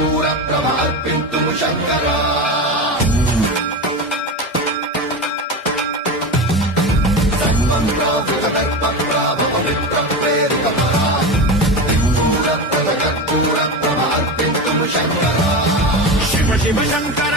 కర్పూర ప్రభ అర్పింతుము శంకరా సర్వం ప్రావృత దర్ప ప్రాభవ విప్ర ప్రేరిత కర్పూర ప్రభ అర్పింతుము శంకరా శివ శివ శంకర